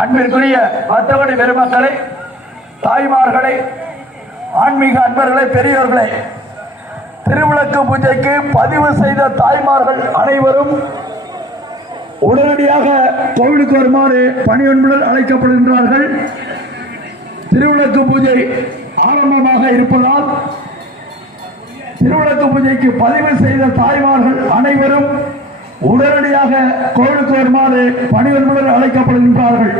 அன்பிற்குரிய மற்றபடி பெருமக்களை, தாய்மார்களை, ஆன்மீக அன்பர்களை, பெரியோர்களை, திருவிளக்கு பூஜைக்கு பதிவு செய்த தாய்மார்கள் அனைவரும் உடனடியாக கோவிலுக்கு வருமாறு பணியொன்புடன் அழைக்கப்படுகின்றார்கள். திருவிளக்கு பூஜை ஆரம்பமாக இருப்பதால் திருவிளக்கு பூஜைக்கு பதிவு செய்த தாய்மார்கள் அனைவரும் உடனடியாக கோவிலுக்கு வருமாறு பணியொன்புடன் அழைக்கப்படுகின்றார்கள்.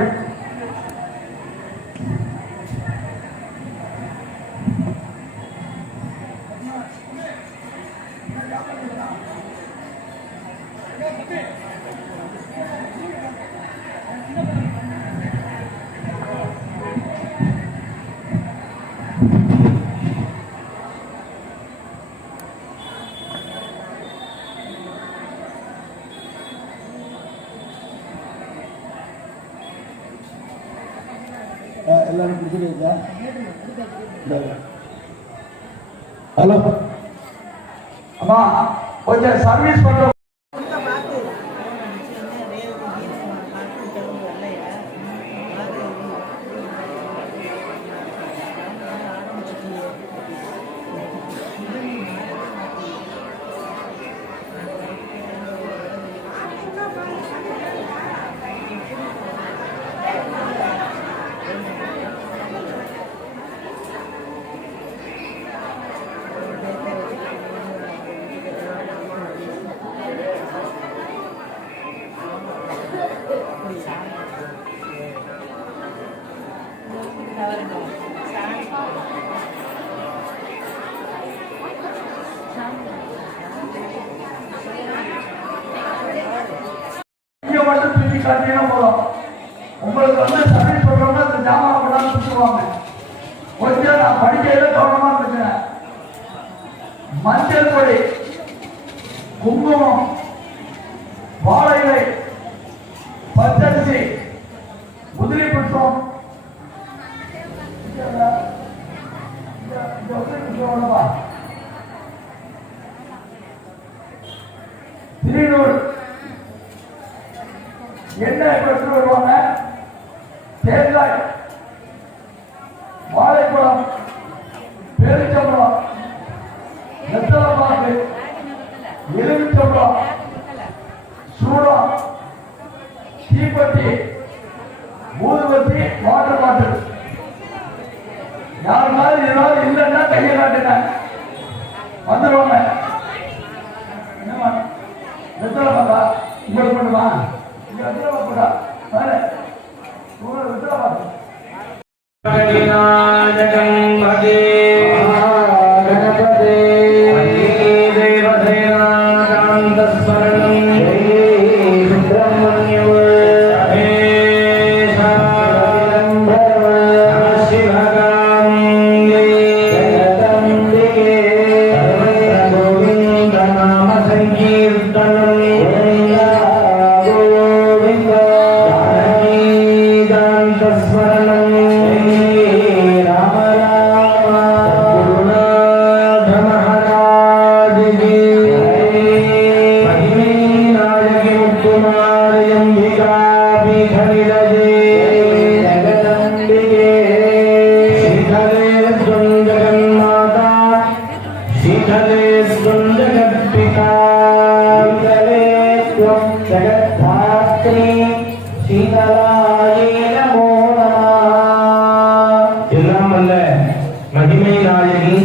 எல்லாரும் பிடிச்சிருக்கா? ஹலோ அம்மா, கொஞ்சம் சர்வீஸ் பண்ற மட்டும் தூக்கி காட்டினா போதும். உங்களுக்கு சர்வீஸ் பண்றோம்னா இந்த ஜாமான் பண்ணாம சுற்றுவாங்க. கொஞ்சம் நான் படிக்கையில கவனமா இருக்கிறேன். மஞ்சள் பொடி, குங்குமம், வாழை இலை, பச்சரிசி, முதிரி புஷ்பம், திருநூல், எண்ணெய் பெற்று வருவாங்க. தேங்காய், வாழைப்பழம், பேரிச்சம்பழம், வெத்தலைப்பாக்கு, எலுமிச்சம்பழம், சூடம், தீப்பெட்டி, ஊதுபத்தி, வாட்டர் பாட்டில். யாருனாலும் இதனால இல்லைன்னா கையை காட்டுங்க, வந்துடுவாங்க. என்னமா வெத்தலை பாக்கா உங்களுக்கு பண்ணுமா? இங்க வெத்தலை பாக்கா வேற வெத்தலை பாக்கு மகிமை நாயகி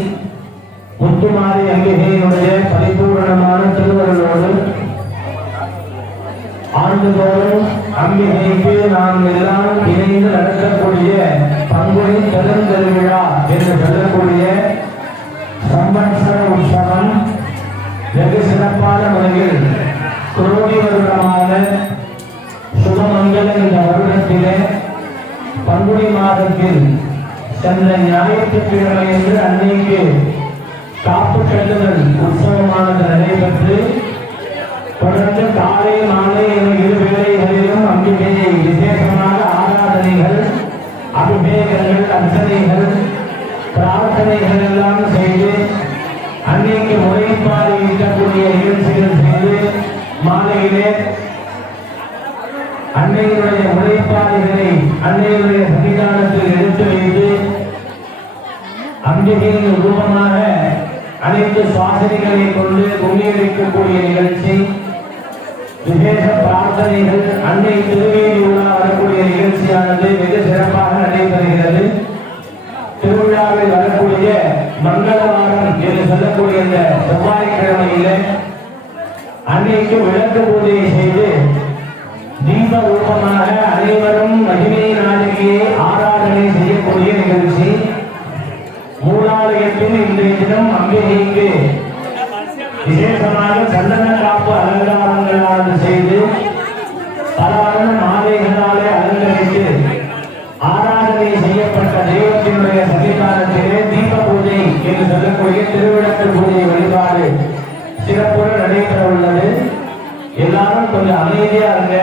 முத்துமாரி அம்பிகையினுடைய பரிபூரணமான திருவருளோடு ஆண்டுதோறும் அம்பிகைக்கு நாம் எல்லாம் இணைந்து நடக்கக்கூடிய பங்குனி பெருந்திருவிழா என்று சொல்லக்கூடிய சம்பத்சர உற்சவம் வெகு சிறப்பான முறையில் கோடி வருடமான சுபமங்கல இந்த வருடத்திலே பங்குனி மாதத்தில் சென்ற ஞாயிற்றுக்கிழமை என்று அன்னைக்கு காப்பு கட்டுதல் உற்சவமானது நடைபெற்று தொடர்ந்து காலை மாலை என இரு வேளைகளிலும் அம்பிகையை விசேஷமாக ஆராதனைகள் அபிஷேகங்கள் அர்ச்சனைகள் பிரார்த்தனைகள் எல்லாம் செய்து அன்னைக்கு முறைப்பாடு ஈட்டக்கூடிய நிகழ்ச்சிகள் செய்து மாலையிலே அன்னையினுடைய முறைப்பாடுகளை அன்னையினுடைய சன்னிதானத்தில் எடுத்து வைத்து அம்பிகையின் ரூபமாக அனைத்து சுவாசனைகளை கொண்டு முன்னேறிக்கக்கூடிய நிகழ்ச்சி விசேஷ பிரார்த்தனைகள் அன்னை திருவேணி உலா வரக்கூடிய நிகழ்ச்சியானது மிக சிறப்பாக நடைபெறுகிறது. திருவிழாவில் வரக்கூடிய மங்களவாரம் என்று சொல்லக்கூடிய இந்த செவ்வாய்க்கிழமையில அன்னைக்கு விளக்கு பூஜையை செய்து தீப ரூபமாக அனைவரும் மகிமை நாயகியை ஆராதனை செய்யக்கூடிய நிகழ்ச்சி. மூலாலயத்தின் இன்றைய தினம் அம்பிகைக்கு விசேஷமாக சந்தன காப்பு அலங்காரங்களானது செய்து பலவண்ண மாலைகளாலே அலங்கரித்து ஆராதனை செய்யப்பட்ட தெய்வத்தினுடைய சன்னிதானத்திலே தீப பூஜை என்று சொல்லக்கூடிய திருவிளக்கு பூஜை வழிபாடு சிறப்புடன் நடைபெற உள்ளது. எல்லாரும் கொஞ்சம் அமைதியா இருங்க.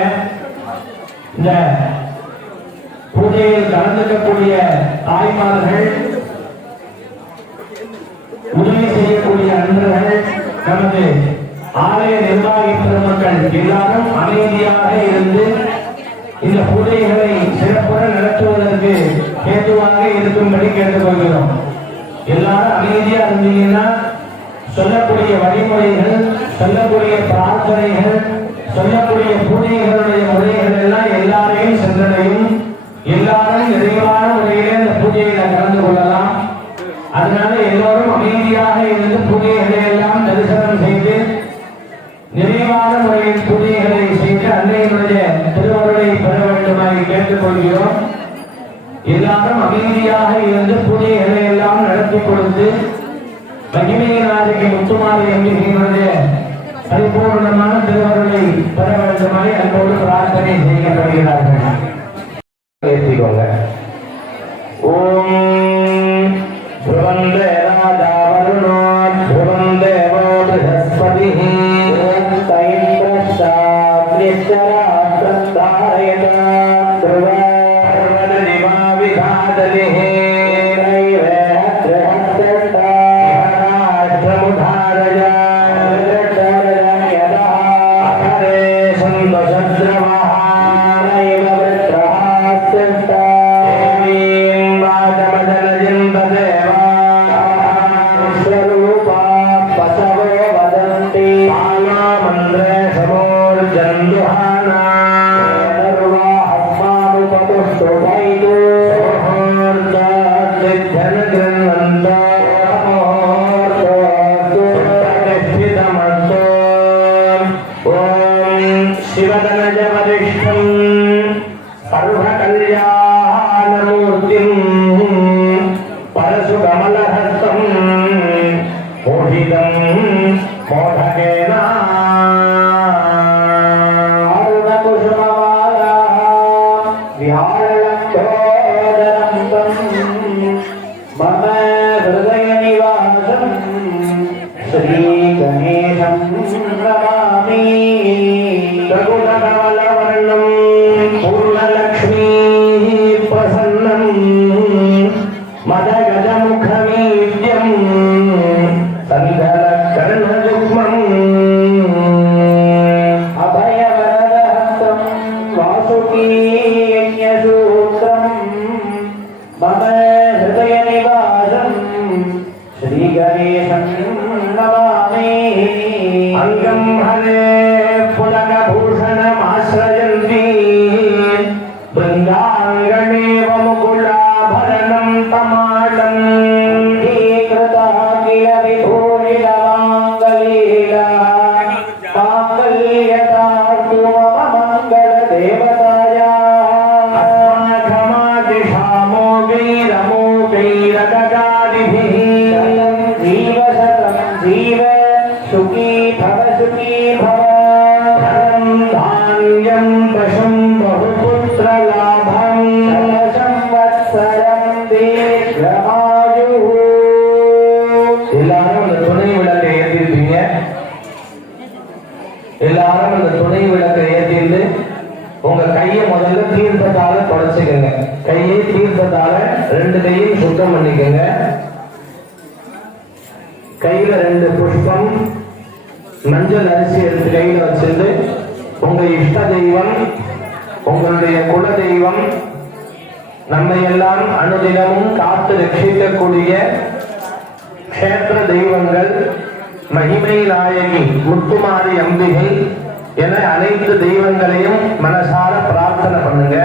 இந்த பூஜையில் கலந்துக்கக்கூடிய தாய்மார்கள், உதவி செய்யக்கூடிய அன்பர்கள், நமது ஆலய நிர்வாகி பெருமக்கள் எல்லாரும் அமைதியாக இருந்து இந்த பூஜைகளை சிறப்புடன் நடத்துவதற்கு கேட்டுவாங்க இருக்கும்படி கேட்டுக்கொள்கிறோம். எல்லாரும் அமைதியா இருந்தீங்கன்னா சொல்லக்கூடிய வழிமுறைகள், சொல்லக்கூடிய பிரார்த்தனைகள், சொல்லக்கூடிய பூஜைகளுடைய முறைகள் எல்லாம் எல்லாரையும் சென்றடையும். எல்லாரும் நிறைவான முறையிலே இந்த பூஜையில கலந்து கொள்ளலாம். அதனால எல்லோரும் அமைதியாக இருந்து பூஜைகளை எல்லாம் தரிசனம் செய்து நிறைவான முறையில் பூஜைகளை செய்து அன்னையினுடைய திருவருளை பெற வேண்டுமாய் கேட்டுக்கொள்கிறோம். எல்லாரும் அமைதியாக இருந்து பூஜைகளை எல்லாம் நடத்தி கொடுத்து மகிமையினாருக்கு முத்துமாரி அம்பிகையினுடைய பரிபூர்ணமான திருவருளை பெற வேண்டுமாய் அன்போடு பிரார்த்தனை செய்யப்படுகிறார்கள். ஏற்றிக்கொள்ள ஓம் ध्रुवन्दे राजा वरुणो ध्रुवं देवो बृहस्पतिः तैन्द्रश्चाग्निश्चरात्रधारयत ध्रुवपर्वणनिमा विघातलिः नैवेद्रहस्त्रमुधारय यदा अखरे सन्दशद्रवः नैव वृत्रहास्तिष्ठ எல்லாரும் ரெண்டையும் சுத்தம் பண்ணிக்கங்க. கையில 2 புஷ்பம் மஞ்சள் அரிசி எடுத்து கையில வச்சிருந்து உங்க இஷ்ட தெய்வம், உங்களுடைய குல தெய்வம், நம்மை எல்லாம் அனுதினமும் காத்து ரட்சிக்கக்கூடிய கஷேத்திர தெய்வங்கள், மகிமை நாயகி முத்துமாரி அம்பிகை என அனைத்து தெய்வங்களையும் மனசார பிரார்த்தனை பண்ணுங்க.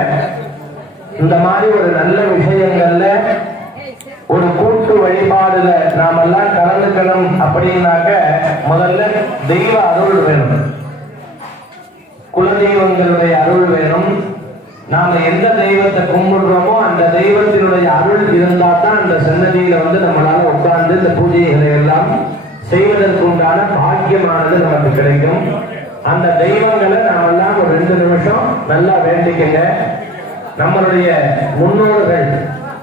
இந்த மாதிரி ஒரு நல்ல விஷயங்கள்ல ஒரு கூட்டு வழிபாடுல நாமெல்லாம் கலந்துக்கணும் அப்படின்னாக்க முதல்ல தெய்வ அருள் வேணும், குலதெய்வங்களுடைய அருள் வேணும். நாம எந்த தெய்வத்தை கும்பிடுறோமோ அந்த தெய்வத்தினுடைய அருள் இருந்தா தான் அந்த சன்னதியில நம்மளால உட்கார்ந்து இந்த பூஜைகளை எல்லாம் செய்வதற்கு உண்டான பாக்கியமானது நமக்கு கிடைக்கும். அந்த தெய்வங்களை நாமெல்லாம் ஒரு 2 நிமிஷம் நல்லா வேண்டிக்கங்க. நம்மளுடைய முன்னோர்கள்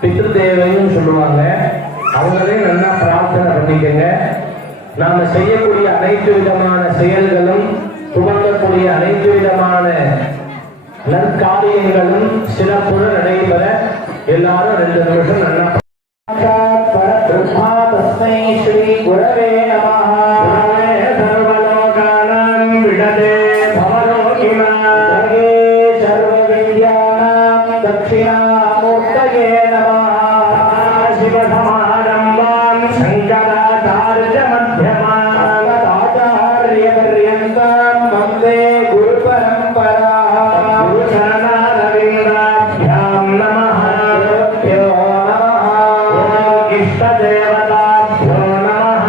பித்ரு தேவைன்னு சொல்லுவாங்க, அவங்களையும் நல்லா பிரார்த்தனை பண்ணிக்கங்க. நாம செய்யக்கூடிய அனைத்து விதமான செயல்களும், துவங்கக்கூடிய அனைத்து விதமான நற்காரியங்களும் சிறப்புடன் நடைபெற எல்லாரும் 2 நிமிஷம் நல்லா தஸ்மை ஸ்ரீ குரவே நமஹ. சர்வலோகானாம் விடதே பவரோகிமாயே சர்வவித்யானாம் தக்ஷிணாமூர்த்தயே நமஹ. சிவசமாரம்பாம் சங்கராச்சார்ய மத்யமாம் ஆச்சார்ய பர்யந்தாம் வந்தே குரு பரம்பரா. சரணாரவிந்தாभ्यां நமஹ. इष्टदेवताभ्यो नमः.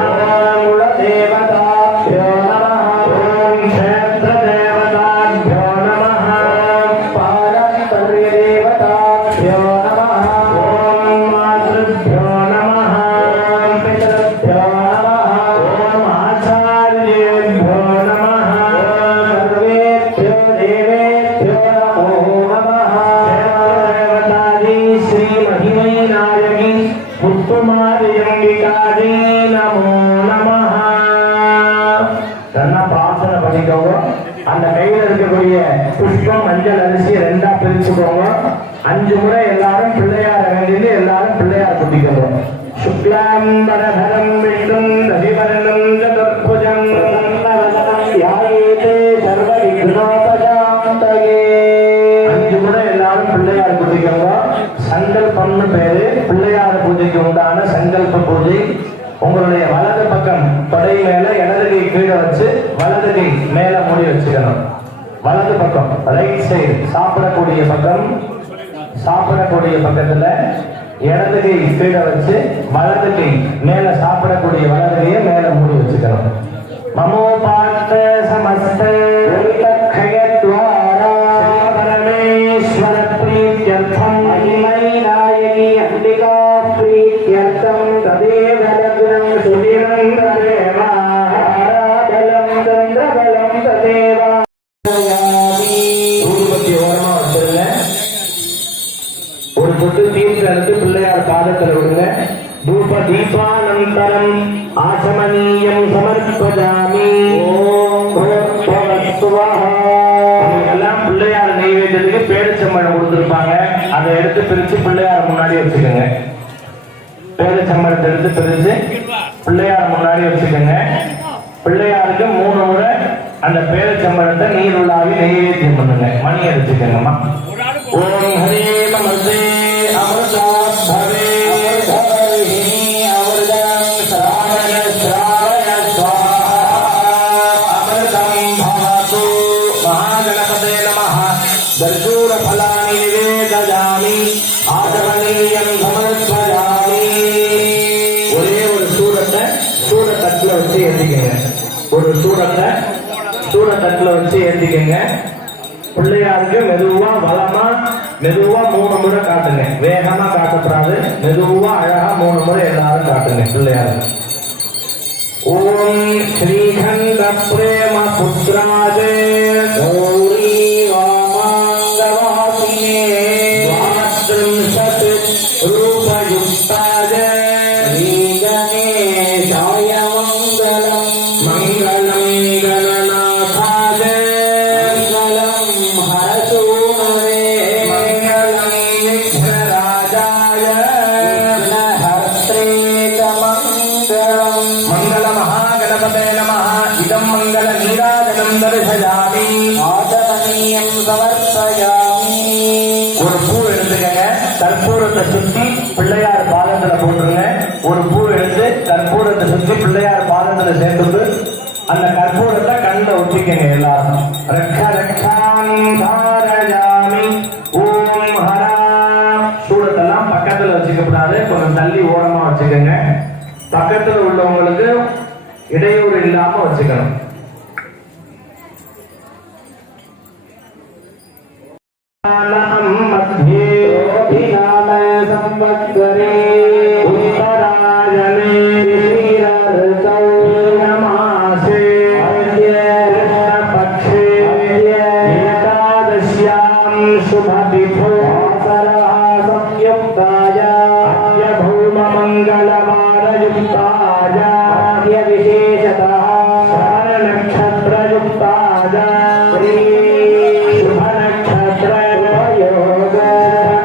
कुलदेवताभ्यो नमः. क्षेत्रदेवताभ्यो नमः. पारस्पर्यदेवताभ्यो नमः. मातृभ्यो नमः. पितृभ्यो नमः. आचार्येभ्यो नमः. सर्वेभ्यो देवेभ्यो नमो नमः. क्षेत्रदेवताजी श्री महिमै नायकी முத்துமாரி அம்பிகாஜி நமோ நமஹ. நல்லா பிரார்த்தனை பண்ணிக்கோங்க. அந்த கையில இருக்கக்கூடிய புஷ்பம் மஞ்சள் அரிசி 2ஆ பிரிச்சுக்கோங்க. 5 முறை எல்லாரும் பிள்ளையார வேண்டியது எல்லாரும் பிள்ளையார் குட்டிக்கோங்க. சுக்லாம்பரதரம் விஷ்ணும் ததிவரணம் சதுர்புஜம் யாயேதே சர்வ விக்னோபசாந்தயே. 5 முறை எல்லாரும் பிள்ளையார் குட்டிக்கோங்க. சங்கல்பம்னு பேரு. பிள்ளையார் பூஜைக்கு உண்டான சங்கல்ப பூஜை. உங்களுடைய வலது பக்கம் தொடை மேல இடது கை கீழே வச்சு வலது கை மேல மூடி வச்சுக்கணும். வலது பக்கம் ரைட் சைடு சாப்பிடக்கூடிய பக்கம், சாப்பிடக்கூடிய பக்கத்துல இடது கை கீழே வச்சு வலது கை மேல சாப்பிடக்கூடிய வலது கையை மேல மூடி வச்சுக்கணும். மமோபாத்த சமஸ்த கயத்வாரா பரமேஸ்வர பிரீத்யர்த்தம் மகிமை நாயகி அம்பிகா பிரீத்யர்த்தம் ததேவ லக்னம் சுதிரம் ததேவ ஆராதலம் சந்திரபலம் ததேவ. ஊதுபத்தி ஓரமா வச்சிருங்க. ஒரு பொட்டு தீர்த்து எடுத்து பிள்ளையார் பாதத்தில் விடுங்க. தூப தீபானந்தரம் ஆசமனீயம் சமர்ப்பஜாமி. ஓம் பவத்வஹ. எல்லாம் பிள்ளையார் நெய்வேத்தியத்துக்கு பேரிச்சம்பழம் கொடுத்துருப்பாங்க. அதை எடுத்து பிரிச்சு பிள்ளையார் முன்னாடி வச்சுக்கோங்க. பேரிச்சம்பழத்தை எடுத்து பிரிச்சு பிள்ளையார் முன்னாடி வச்சுக்கோங்க. பிள்ளையாருக்கு 3 முறை அந்த பேரிச்சம்பழத்தை நீர் உள்ளாவி நெய்வேத்தியம் பண்ணுங்க. மணி அடிச்சுக்கோங்கம்மா. ஓம் ஹரே நமஸ்தே அமிர்தா பவே அமிர்தவர்ஹிணி அமிர்தம் ஸ்ராவய ஸ்ராவய ஸ்வாஹா அமிர்தம் பவது. மகாகணபதே நமஹ. தர்சூர ஃபலானி நிவேதயாமி ஆசமனீயம் சமர்ப்பயாமி. ஒரே ஒரு சூடத்தட்டுல வச்சு ஏந்திக்கங்க. ஒரு சூடத்தட்டுல வச்சு ஏந்திக்கங்க. பிள்ளையாருக்கு மெதுவா வளமா மெதுவா 3 முறை காட்டுங்க. வேகமா காட்டக்கூடாது. மெதுவா அழகா 3 முறை எல்லாரும் காட்டுங்க பிள்ளையாருக்கு. ஓம் ஸ்ரீகண்ட பிரேம புத்ராஜே கௌரி வாமாங்கவாசினே வாத்ரிம்சத் ரூபயுக்தாஜே ஸ்ரீகணேசாய மங்களம் மங்களம் கணநாதாஜே மங்களம் ஹரசூனவே மங்களம் விக்னராஜாய மகாகணபதே நமः. இதம் மங்கள நீராஜனம் தரிசயாமி. ஆதரணீயம் சமர்ப்பயாமி. ஒரு பூ எடுத்துக்கங்க, கற்பூரத்தை சுத்தி பிள்ளையார் பாதத்துல போட்டுருங்க. ஒரு பூ எடுத்து கற்பூரத்தை சுத்தி பிள்ளையார் பாதத்துல சேர்த்துட்டு அந்த கற்பூரத்தை கண்ட ஒட்டிக்கங்க எல்லாரும். ரக்ஷ ரக்ஷாம் தாரயாமி. ஓம் ஹரா. சூடத்தெல்லாம் பக்கத்துல வச்சுக்க கூடாது, கொஞ்சம் தள்ளி ஓரமா வச்சுக்கோங்க. பக்கத்துல உள்ளவங்களுக்கு இடையூறு இல்லாம வச்சுக்கணும். மத்தியே நாம சம்வத்சரே உத்தராயணே மாசே பக்ஷே ஏகாதശ്യാம் சுபதிபோ संयुक्ताय भौम मंगलवारयुक्ताय विशेषतः नक्षत्रयुक्ताय शुभ नक्षत्र योग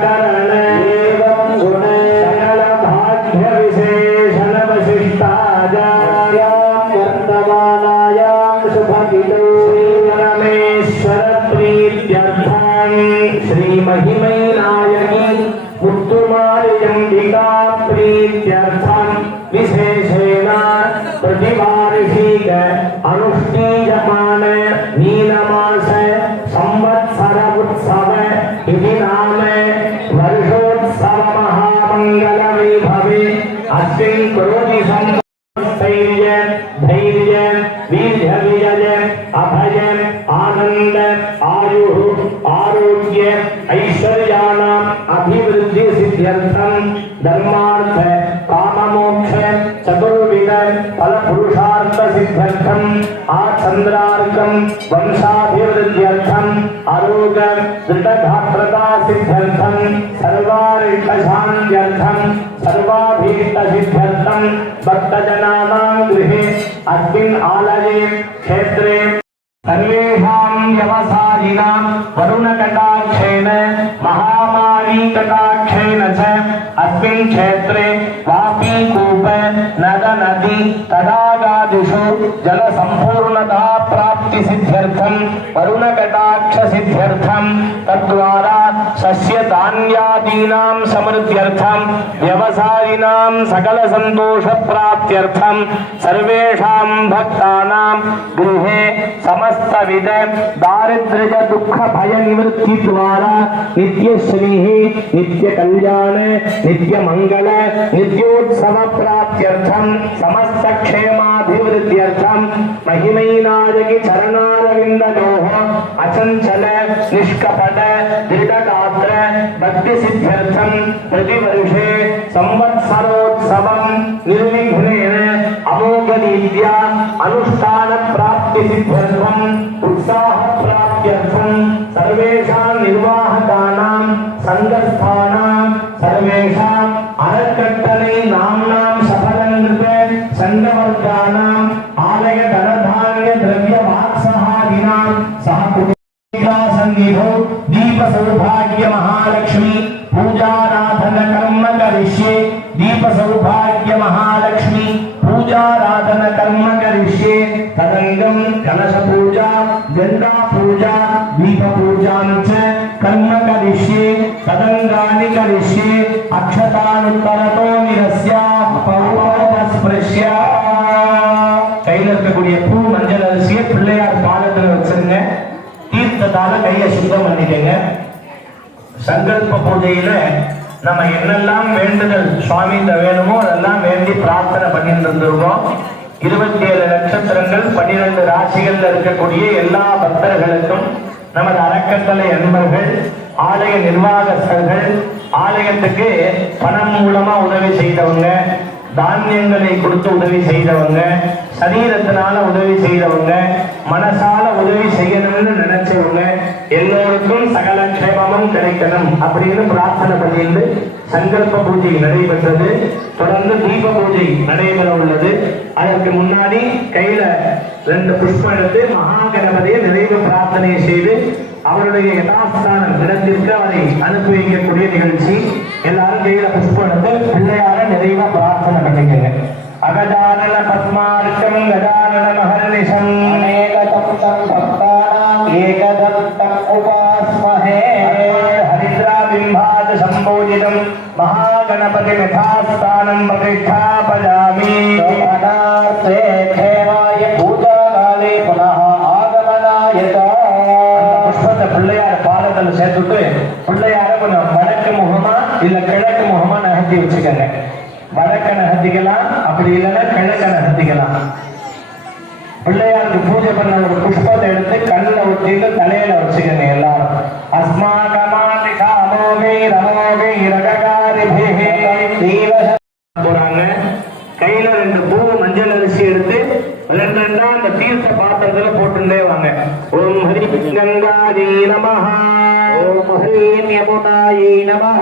करण एवं गुण सकल भाग्य विशेषण वशिष्ठाय वर्तमानायां शुभविदो परमेश्वर प्रीत्यर्थं श्री महिमै नायकी मुत्तुमारियंबिका प्रीत्यर्थं विशेषेण प्रतिवार्षिक अनुष्ठीयमान नीलमास संवत्सर उत्सव इति नाम वर्षोत्सव महामंगल वैभवे अस्मिन् करोति स्थैर्य धैर्य वीर्य विजय अभय आनंद आयुः आरोग्य ऐश्वर्याणाम् अभिवृद्धि सिद्ध्यर्थं धर्मार्थ काममोक्ष चतुर्विध फल पुरुषार्थ सिद्ध्यर्थं आचंद्रार्कं वंशाभिवृद्ध्यर्थं आरोग्य दृढधात्रता सिद्ध्यर्थं सर्वारिष्ट शान्त्यर्थं सर्वाभीष्ट सिद्ध्यर्थं भक्तजनानां गृहे अस्मिन् आलये क्षेत्रे सर्वेषां व्यवसायिनां वरुणकटाक्षेण महामारीकटाक्षेण च अस्मिन् क्षेत्रे वापीकूप नद नदी तडागादिषु जलसम्पूर्णता प्राप्तिसिद्ध्यर्थं वरुणकटाक्षसिद्ध्यर्थं तद्वारा सस्यधान्यादीनां समृद्ध्यर्थं व्यवसायिनां सकलसन्तोषप्राप्त्यर्थं सर्वेषां भक्तानां गृहे समस्तविध दारिद्र्य दुःख भय निवृत्ति द्वारा नित्य श्री नित्य कल्याण नित्य मंगल नित्योत्सव प्राप्त्यर्थं समस्त क्षेमाभिवृद्ध्यर्थं महिमैनायकी चरणारविन्दयोः अचंचल निष्कपट दृढगात्र भक्ति सिद्ध्यर्थं प्रतिवर्षे संवत्सरोत्सवं निर्विघ्नेन अमोघरीत्या अनुष्ठान प्राप्ति सिद्ध्यर्थं उत्साह प्राप्त्यर्थं सर्वेषां निर्वाहकानां संघस्थानां सर्वेषां अरकट्टलै नाम्नां सफलनृत संघवर्गानां आलय धनधान्य द्रव्य वात्सहादीनां सह सन्निधौ दीप सौभाग्य महालक्ष्मी पूजाराधन कर्म करिष्ये दीप सौभाग्य महालक्ष्मी पूजाराधन कर्म करिष्ये तदंगम कलश पूजा गंगा पूजा दीप पूजां च कर्म करिष्ये तदंगानि करिष्ये अक्षतानुत्तरतो निरस्य पौर्वस्पृश्य கையில் இருக்கக்கூடிய பூ மஞ்சள் அரிசியை பிள்ளையார் பாதத்தில் வச்சிருங்க. தீர்த்தத்தால கையை சுத்தம் பண்ணிக்கங்க. சங்கல்ப பூஜையில நம்ம என்னெல்லாம் வேண்டுதல் சுவாமி வேணுமோ அதெல்லாம் வேண்டி பிரார்த்தனை பண்ணிட்டு இருந்திருக்கோம். 27 நட்சத்திரங்கள் 12 ராசிகள்ல இருக்கக்கூடிய எல்லா பக்தர்களுக்கும் நமது அறக்கட்டளை அன்பர்கள் ஆலய நிர்வாகஸ்தர்கள் ஆலயத்துக்கு பணம் மூலமா உதவி செய்தவங்க தானியங்களை கொடுத்து உதவி செய்தவங்க சரீரத்தினால உதவி செய்தவங்க மனசால உதவி செய்யணும்னு நினைச்சவங்க எல்லோருக்கும் சகல க்ஷேமமும் கிடைக்கணும் அப்படின்னு பிரார்த்தனை பண்ணிட்டு சங்கல்ப பூஜை நடைபெற்றது. தொடர்ந்து தீப பூஜை நடைபெற உள்ளது. அதற்கு முன்னாடி கையில 2 புஷ்பம் எடுத்து மகாகணபதியை நிறைவு பிரார்த்தனை செய்து அவருடைய யதாஸ்தான இடத்திற்கு அவரை அனுப்பி வைக்கக்கூடிய நிகழ்ச்சி. எல்லாரும் கையில புஷ்பம் எடுத்து பிள்ளையார நிறைவா பிரார்த்தனை பண்ணிக்கங்க. அகஜானன பத்மார்க்க गणपति यथास्थानं प्रतिष्ठापयामि पदार्थे क्षेमाय पूजाकाले पुनः आगमनाय च புஷ்பத்தை பிள்ளையார் பாதத்தில் சேர்த்துட்டு பிள்ளையார கொஞ்சம் வடக்கு முகமா இல்ல கிழக்கு முகமா நகர்த்தி வச்சுக்கங்க. வடக்க நகர்த்திக்கலாம், அப்படி இல்லைன்னா கிழக்க நகர்த்திக்கலாம். பிள்ளையாருக்கு பூஜை பண்ண ஒரு புஷ்பத்தை எடுத்து கண்ணில் ஊற்றிட்டு தலையில வச்சுக்கங்க எல்லாரும். அஸ்மாகமாதி காமோகை ரமோகை ரககாரி போறாங்க. கையில 2 பூ மஞ்சள் அரிசி எடுத்து ரெண்டா அந்த தீர்த்த பாத்திரத்துல போட்டுட்டே வாங்க. ஓம் ஹரி கங்காதி நமஹ, ஓம் ஹ்ரீம் யமுனாயை நமஹ.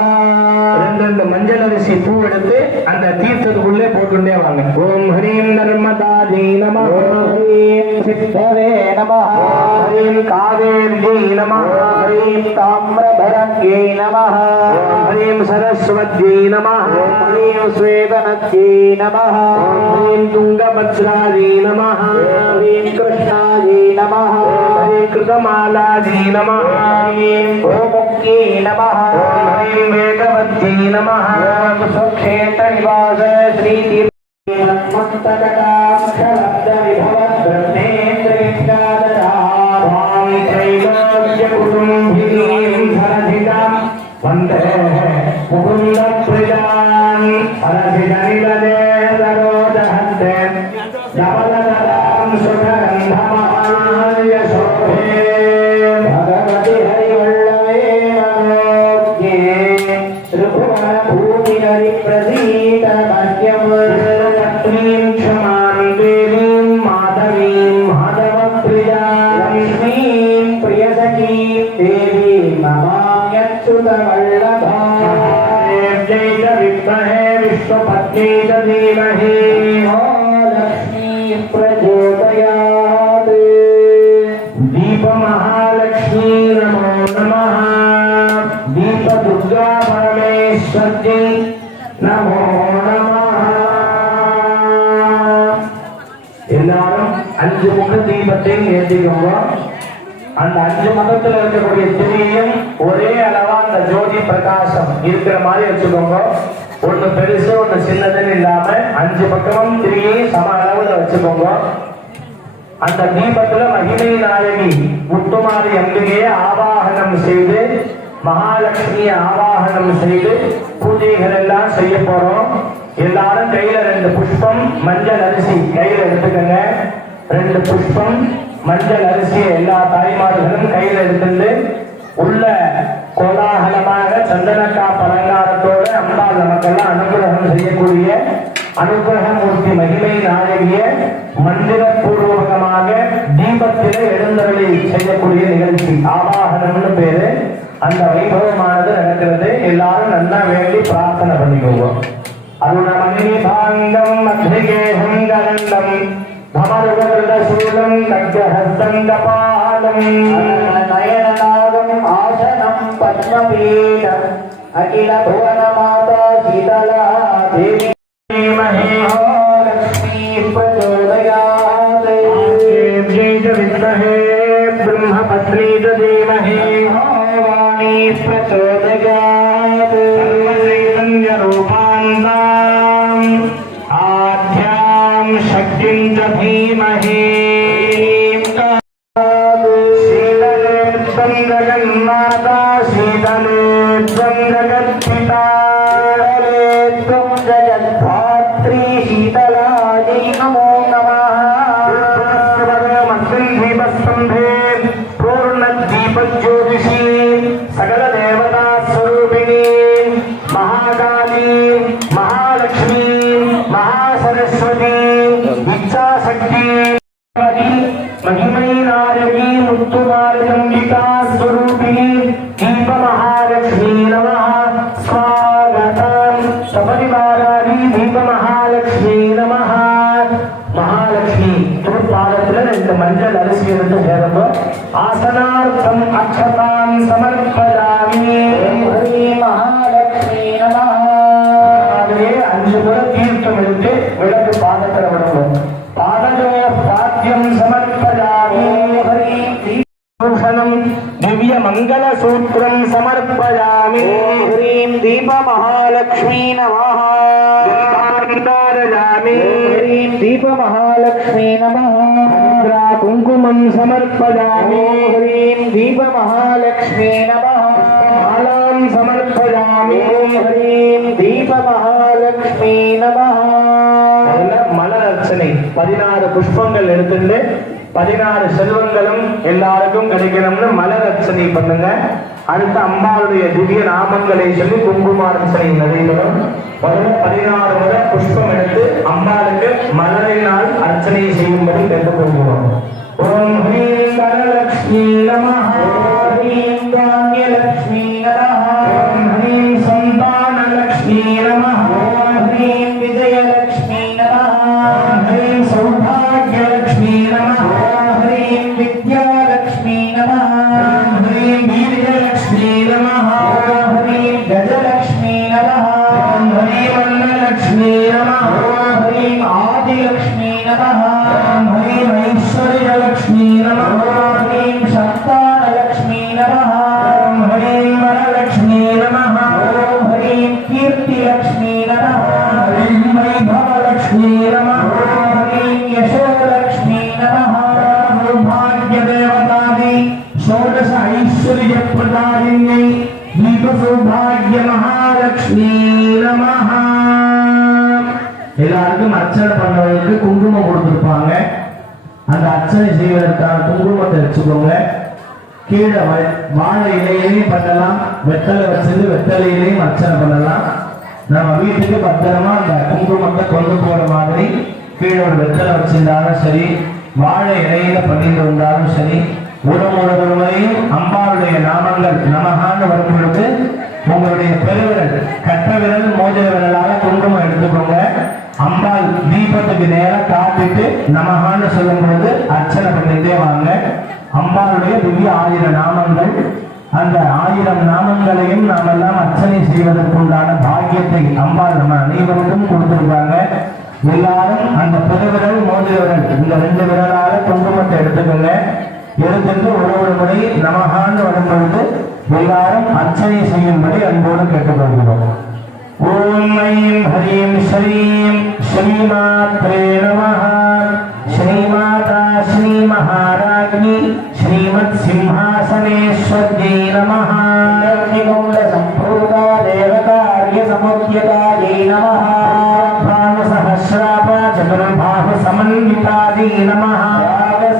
2 மஞ்சள் அரிசி பூ எடுத்து அந்த தீர்த்தத்துக்குள்ளே போட்டுட்டே வாங்க. ஓம் ஹரீம் நர்மதாஜி நமஹ, ஓம் ஹ்ரீம் சித்தவே நமஹ, ஓம் ஹரீம் காவேரி நமஹ, ஓம் ஹ்ரீம் தாமிரபரண்யை நமஹ, ஓம் ஹரீம் சரஸ்வதி நமஹ, ஓம் ஹ்ரீம் ஸ்வேதனத்யை நமஹ, ஓம் ஹரீம் துங்கபத்ராஜி நமஹ, ஓம் ஹ்ரீம் கிருஷ்ணாயை நமஹ, ஓம் ஹரீம் கிருதமாலாஜி நமஹ, ஓம் ஹ்ரீம் கோமுக்யை நமஹ, ஓம் ஹரீம் வேகவத்யை நமஹ, ஓம் சுக்ஷேத்த நிவாச ஸ்ரீ மந்தகடாட்சலப்த விபவத் பிரம்மேந்திரேந்திராதராம் ஓம் த்ரைலோக்ய குடும்பினீம் சரசிதாம் வந்தே முகுந்த பிரியான் சரசிதனிலதே சரோஜஹந்தே தவலதராம் சுகரந்தமாய சோபே பகவதி ஹரிவல்லவே நமோக்யே திரிபுவன பூமி ஹரி பிரசீத மத்யம் லக்ஷ்மீம் க்ஷமாம் தேவீம் மாதவீம் மாதவ பிரியாம் லக்ஷ்மீம் பிரியசகீம் தேவீம் நமாம்யச்சுத வல்லபா जय च विद्महे विश्वपत्नी च धीमहि लक्ष्मी प्रचोदयात् दीप महालक्ष्मी नमो नमः दीप दुर्गा परमेश्वरी नमो नमः எல்லாரும் 5 முக தீபத்தை ஏற்றிக்கோங்க. அந்த 5 முகத்தில் இருக்கக்கூடிய திரியும் ஒரே அளவா அந்த ஜோதி பிரகாசம் இருக்கிற மாதிரி வச்சுக்கோங்க. ஒண்ணு பெருசு ஒண்ணு சின்னதுன்னு இல்லாம 5 பக்கமும் திரியை சம அளவுல வச்சுக்கோங்க. அந்த தீபத்துல மகிமை நாயகி முத்துமாரி அம்பிகையை ஆவாகனம் செய்து மகாலட்சுமியை ஆவாகனம் செய்து பூஜைகள் எல்லாம் செய்ய போறோம். எல்லாரும் கையில 2 புஷ்பம் மஞ்சள் அரிசி கையில எடுத்துக்கங்க. 2 புஷ்பம் மஞ்சள் அரிசியை எல்லா தாய்மார்களும் கையில எடுத்துட்டு உள்ள கோலாகலமாக சந்தனக்கா பலங்காரத்தோட அம்பாள் நமக்கெல்லாம் அனுகிரகம் செய்யக்கூடிய அனுகிரகமூர்த்தி மகிமை நாயகிய மந்திர பூர்வகமாக தீபத்தில எழுந்தருளி செய்யக்கூடிய நிகழ்ச்சி ஆவாகனம்னு பேரு. அந்த வைபவமானது நடக்கிறது. எல்லாரும் நல்லா வேண்டி பிரார்த்தனை பண்ணிக்குவோம். அருணமணி பாங்கம் அத்ரிகேகம் கலண்டம் தமருகசூலம் கஜஹஸ்தம் கபாலம் நயனநாதம் ஆசனம் பத்மபீடம் அகில புவன மாதா சீதலா தேவி லக்ஷ்மீ பிரச்சோதயாத் विद्महे ब्रह्मपत्नी च धीमहि वाणी प्रचोदयात् सर्वचैतन्यरूपान्ताम् आद्यां शक्तिं च धीमहि शीतले त्वं जगन्माता शीतले त्वं जगत्पिता त्वं जगद्धात्री शीतलायै नमो नमः पूर्णदीपज्योतिषी सकल देवता स्वरूपिणी महाकाली महालक्ष्मी महासरस्वती इच्छाशक्ति महिमै नारकी मुत्तुमारचंडिका स्वरूपिणी दीप महालक्ष्मी नमः स्वागतम् सपरिवाराणि दीप महालक्ष्मी नमः महालक्ष्मी திருப்பாதத்துல 2 மஞ்சள் அரிசி எடுத்து சேருங்க. ஆசனார்த்தம் அக்ஷதாம் சமர்ப்பயாமி. ஹரி மகாலக்ஷ்மி நமः 5 முறை தீர்த்தம் எடுத்து விளக்கு பாதத்தை मङ्गलसूत्रं समर्पयामि ह्रीं दीपमहालक्ष्मी नमः दर्शयामि ह्रीं दीपमहालक्ष्मी नमः कुङ्कुमं समर्पयामि ह्रीं दीपमहालक्ष्मी नमः मालां समर्पयामि ह्रीं दीपमहालक्ष्मी नमः மலர் அர்ச்சனை 16 புஷ்பங்கள் எடுத்துட்டு 16 செல்வங்களும் எல்லாருக்கும் கிடைக்கணும்னு மலர் அர்ச்சனை பண்ணுங்க. அடுத்த அம்பாளுடைய திவ்ய நாமங்களை சொல்லி குங்குமார்ச்சனை நடைபெறும். 16 முறை புஷ்பம் எடுத்து அம்பாளுக்கு மலரினால் அர்ச்சனை செய்யும்படி கேட்டுக்கொள்கிறோம். ஓம் ஹ்ரீம் தனலக்ஷ்மி நமஹ ह्रीं धान्यलक्ष्मी नमः ஓம் ஹ்ரீம் சந்தானலக்ஷ்மி நமஹ ह्रीं विजयलक्ष्मी नमः ஓம் ஹ்ரீம் சௌபாகியலக்ஷ்மி நமஹ ह्रीं विद्यालक्ष्मी नमः ஓம் ஹ்ரீம் வீரியலக்ஷ்மி நமஹ ह्रीं गजलक्ष्मी नमः ஓம் ஹ்ரீம் அன்னலக்ஷ்மி நமஹ ह्रीं आदिलक्ष्मी नमः ஓம் ஹ்ரீம் ஐஸ்வர்யலக்ஷ்மி நமஹ ह्रीं सन्तानलक्ष्मी नमः ஓம் ஹ்ரீம் வரலக்ஷ்மி நமஹ ह्रीं कीर्तिलक्ष्मी नमः ஹ்ரீம் வைபவலக்ஷ்மி நமஹ ह्रीं यशोलक्ष्मी नमः सौभाग्यदेवतादि षोडश ऐश्वर्यप्रदायिन्यै दीपसौभाग्य महालक्ष्मी நமஹ. எல்லாருக்கும் அர்ச்சனை பண்றவங்களுக்கு குங்குமம் கொடுத்துருப்பாங்க. அந்த அர்ச்சனை செய்வதற்கான குங்குமத்தை வச்சுக்கோங்க. கீழே வாழை இலையிலையும் பண்ணலாம், வெத்தலை வச்சது வெத்தலையிலையும் அர்ச்சனை பண்ணலாம். நம்ம வீட்டுக்கு பத்திரமா அந்த குங்குமத்தை கொண்டு போற மாதிரி கீழே ஒரு வெத்தலை வச்சிருந்தாலும் சரி, வாழை இலையில பண்ணிட்டு வந்தாலும் சரி, ஒரு முறையும் அம்பாளுடைய நாமங்கள் நமகான்னு வரும் பொழுது உங்களுடைய பெருவிரல் கட்ட விரல் மோதிர விரலால குங்குமம் எடுத்துக்கோங்க. அம்பாள் தீபத்துக்கு நேரம் காட்டிட்டு நமகான்னு சொல்லும் பொழுது அர்ச்சனை பண்ணிட்டே வாங்க. அம்பாளுடைய திவ்ய 1000 நாமங்கள், அந்த 1000 நாமங்களையும் நாம் எல்லாம் அர்ச்சனை செய்வதற்குண்டான பாக்கியத்தை அம்பாள் நம்ம அனைவருக்கும் கொடுத்திருக்காங்க. எல்லாரும் அந்த பெருவிரல் மோதிர விரல் இந்த 2 விரலால குங்குமத்தை எடுத்துக்கோங்க. எடுத்துட்டு ஒரு முறை நமகான்னு வரும்பொழுது எல்லாரும் அர்ச்சனை செய்யும்படி அன்போடு கேட்டுக்கொள்கிறோம். ஓம் ஐம் ஹரீம் ஸ்ரீம் ஸ்ரீமாத்ரே நமஹ. ஸ்ரீமாதா ஸ்ரீ மகாராஜ்ஞி ஸ்ரீமத் சிம்ஹாசனேஸ்வர்யை நமஹ. सम्पूर्णा देवकार्यसमुद्यतायै नमः भानुसहस्राभ चतुर्बाहु समन्वितायै नमः.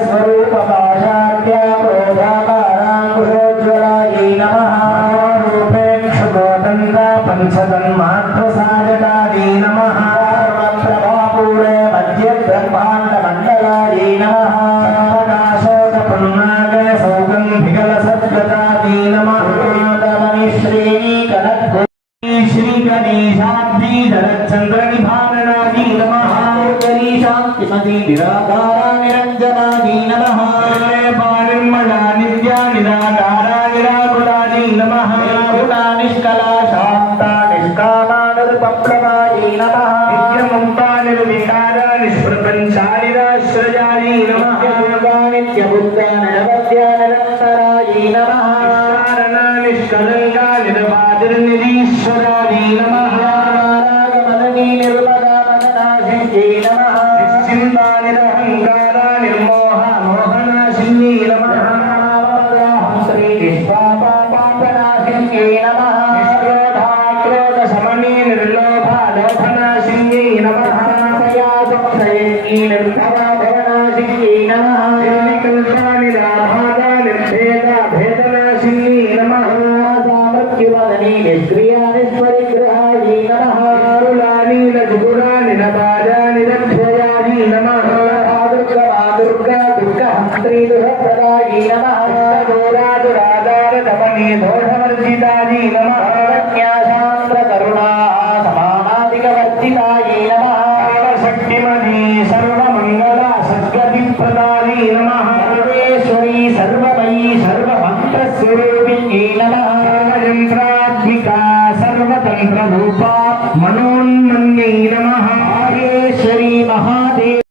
स्वरूपपाशाद्या क्रोधाकाराङ्कुशोज्ज्वलायै नमः रूपेक्षुगोदन्ता पंचतन्मात्रसाजटायै नमः. प्रभापूरे मध्यब्रह्माण्डमण्डलायै नमः प्रकाशोदपुन्नाग सौगन्धिकलसद्गतायै नमः. श्री गणेशाब्दी जलचन्द्रनिभाननायै नमः. शान्तिमती निराकारा निरञ्जनायै नमः निर्मला नित्या निराकारा निराकुलायै नमः. निष्कला शान्ता निष्कामा निर्पप्रभायै नमः नित्यमुक्ता निर्विकारा निष्प्रपञ्चालिराश्रयायै नमः. नित्यबुद्धा निरवद्या निरन्तरायै नमः निष्कारणा निष्कलङ्का निर्वादिर्निरीश्वरायै नमः. नारागमननी निर्मला मननाशिन्यै नमः निश्चिन्ता निरहङ्कारा निर्मोहा मोहनाशिन्यै नमः. श्रीविश्वापापापनाशिन्यै नमः निष्क्रोधाक्रोधशमनी निर्लोभा लोभनाशिन्यै नमः. संशयी निर्भवा भवनाशिन्यै नमः निर्विकल्पा निराभादा निर्भेदा भेदनाशिन्यै नमः. सामर्थ्यवदनी निष्क्रिया निष्परिग्रहायै नमः नीलजुगुरा निरबाजा निरभ्ययायै नमः. दुर्गा दुर्गहन्त्री दुःखप्रदायै नमः घोरादुराधारदमनी दोषवर्जितायै नमः. प्रज्ञाशास्त्रकरुणाः समानादिकवर्जितायै नमः शक्तिमती सर्वमङ्गला सद्गतिप्रदायै नमः. सर्वेश्वरी सर्वमयी सर्वमन्त्रस्वरूपिण्यै नमः सर्वयन्त्रात्मिका सर्वतन्त्ररूपा मनोन्मन्यै नमः. माहेश्वरी महादेव